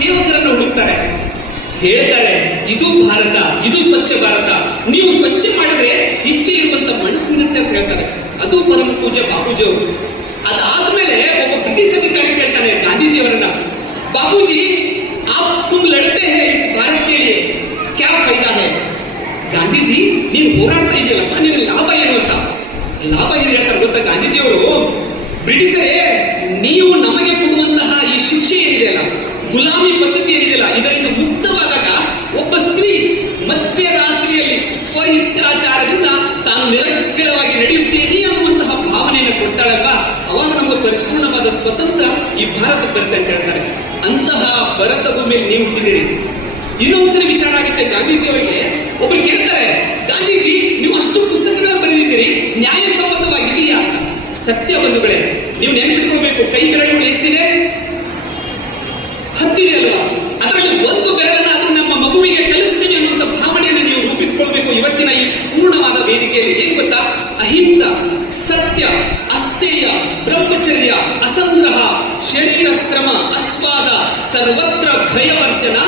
ಸೇವಕರನ್ನು ಹುಡುಕ್ತಾರೆ, ಹೇಳ್ತಾರೆ ಇದು ಭಾರತ, ಇದು ಸ್ವಚ್ಛ ಭಾರತ, ನೀವು ಸ್ವಚ್ಛ ಮಾಡಿದ್ರೆ ಇಚ್ಛೆ ಇರುವಂತ ಮನಸ್ಸಿರುತ್ತೆ ಅಂತ ಹೇಳ್ತಾರೆ. ಅದು ಪರಮ ಪೂಜ್ಯ ಬಾಪೂಜಿ ಅವರು. ಅದಾದ್ಮೇಲೆ ಒಬ್ಬ ಬ್ರಿಟಿಷ್ ಅಧಿಕಾರಿ ಕೇಳ್ತಾನೆ ಗಾಂಧೀಜಿಯವರನ್ನ, ಬಾಪೂಜಿ आप तुम लड़ते हैं इस भारत के लिए, क्या फायदा है? ಗಾಂಧೀಜಿ ನೀನು ಹೋರಾಡ್ತಾ ಇದೆಯಲ್ಲಪ್ಪ, ನಿಮಗೆ ಲಾಭ ಏನು ಅಂತ. ಲಾಭ ಏನು ಹೇಳ್ತಾರೆ ಗೊತ್ತಾ ಗಾಂಧೀಜಿಯವರು? ಬ್ರಿಟಿಷರೇ, ನೀವು ನಮಗೆ ಕೊಡುವಂತಹ ಈ ಶಿಕ್ಷೆ ಏನಿದೆಯಲ್ಲ, ಗುಲಾಮಿ ಪದ್ಧತಿ ಏನಿದೆಯಲ್ಲ, ಇದರಿಂದ ಮುಕ್ತವಾದಾಗ ಒಬ್ಬ ಸ್ತ್ರೀ ಮಧ್ಯರಾತ್ರಿಯಲ್ಲಿ ಸ್ವ ಇಚ್ಛಾಚಾರದಿಂದ ತಾನು ನಿರರ್ಗಳವಾಗಿ ನಡೆಯುತ್ತೇನೆ ಅನ್ನುವಂತಹ ಭಾವನೆಯನ್ನು ಕೊಡ್ತಾಳಲ್ವಾ, ಅವಾಗ ನಮಗೆ ಪರಿಪೂರ್ಣವಾದ ಸ್ವತಂತ್ರ ಈ ಭಾರತ ಬರುತ್ತೆ ಅಂತ ಹೇಳ್ತಾರೆ. ಅಂತಹ ಭರತ ಭೂಮಿಯಲ್ಲಿ ನೀವು ಹುಟ್ಟಿದ್ದೀರಿ. ಇನ್ನೊಂದ್ಸರಿ ವಿಚಾರ ಆಗುತ್ತೆ ಗಾಂಧೀಜಿಯವರಿಗೆ. ಒಬ್ರು ಕೇಳ್ತಾರೆ, ಗಾಂಧೀಜಿ ನೀವು ಅಷ್ಟು ಪುಸ್ತಕಗಳನ್ನು ಬರೆದಿದ್ದೀರಿ, ನ್ಯಾಯಸಮ್ಮತವಾಗಿದೆಯಾ? ಸತ್ಯ ಬಂಧುಗಳೇ, ನೀವು ನೆನಪಿಟ್ಕೊಳ್ಬೇಕು, ಕೈ ಬೆರಳುಗಳು ಎಷ್ಟಿದೆ? 10 ಇದೆ ಅಲ್ವಾ? ಅದರಲ್ಲಿ ಒಂದು ಬೆರಳನ್ನ ಅದು ನಮ್ಮ ಮಗುವಿಗೆ ಕಲಿಸ್ತೇವೆ ಅನ್ನುವಂಥ ಭಾವನೆಯನ್ನು ನೀವು ರೂಪಿಸಿಕೊಳ್ಬೇಕು ಇವತ್ತಿನ ಈ ಪೂರ್ಣವಾದ ವೇದಿಕೆಯಲ್ಲಿ. ಏನ್ ಗೊತ್ತಾ? ಅಹಿಂಸ, ಸತ್ಯ, ಅಸ್ಥೇಯ, ಬ್ರಹ್ಮಚರ್ಯ, ಅಸಂಗ್ರಹ, ಶರೀರ ಶ್ರಮ, ಅಸ್ವಾದ, ಸರ್ವತ್ರ ಭಯವರ್ಜನ,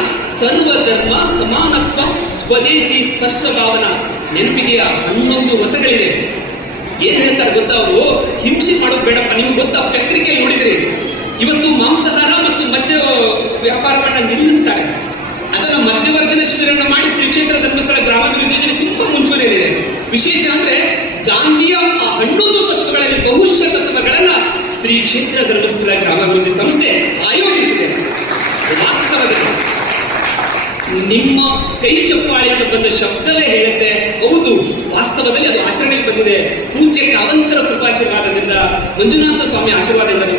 ಸರ್ವಧರ್ಮ ಸಮಾನತ್ವ, ಸ್ವದೇಶಿ ಸ್ಪರ್ಶ ಭಾವನ. ನೆನಪಿಗೆಯ 11 ವ್ರತಗಳಿದೆ. ಏನ್ ಹೇಳ್ತಾರೆ ಗೊತ್ತಾ ಅವರು? ಹಿಂಸೆ ಮಾಡೋದು ಬೇಡಪ್ಪ. ನಿಮ್ಗೆ ಗೊತ್ತಾ, ಪತ್ರಿಕೆಯಲ್ಲಿ ನೋಡಿದ್ರಿ, ಇವತ್ತು ಮಾಂಸಾಹಾರ ಮತ್ತು ಮದ್ಯ ವ್ಯಾಪಾರವನ್ನ ನಿಲ್ಲಿಸ್ತಾರೆ. ಅದನ್ನ ಮಧ್ಯವರ್ಜನ ಶಿಬಿರವನ್ನು ಮಾಡಿ ಶ್ರೀ ಕ್ಷೇತ್ರ ಧರ್ಮಸ್ಥಳ ಗ್ರಾಮಾಭಿವೃದ್ಧಿ ಯೋಜನೆ ತುಂಬಾ ಮುಂಚೂಣಿಯಲ್ಲಿದೆ. ವಿಶೇಷ ಅಂದ್ರೆ ಗಾಂಧಿಯ 11 ತತ್ವಗಳಲ್ಲಿ ಬಹುಶಃ ತತ್ವಗಳನ್ನ ಶ್ರೀ ಕ್ಷೇತ್ರ ಧರ್ಮಸ್ಥಳ ಗ್ರಾಮಾಭಿವೃದ್ಧಿ ಸಂಸ್ಥೆ ಆಯೋಜಿಸಿದೆ. ವಾಸ್ತವದಲ್ಲಿ ನಿಮ್ಮ ಕೈ ಚಪ್ಪಾಳೆಯಿಂದ ಬಂದ ಶಬ್ದವೇ ಹೇಳುತ್ತೆ, ಹೌದು ವಾಸ್ತವದಲ್ಲಿ ಅದು ಆಚರಣೆಗೆ ಬಂದಿದೆ. ಪೂಜ್ಯ ಕಾವಂತರ ಕೃಪಾಶೀರ್ವಾದದಿಂದ, ಮಂಜುನಾಥ ಸ್ವಾಮಿ ಆಶೀರ್ವಾದದಿಂದ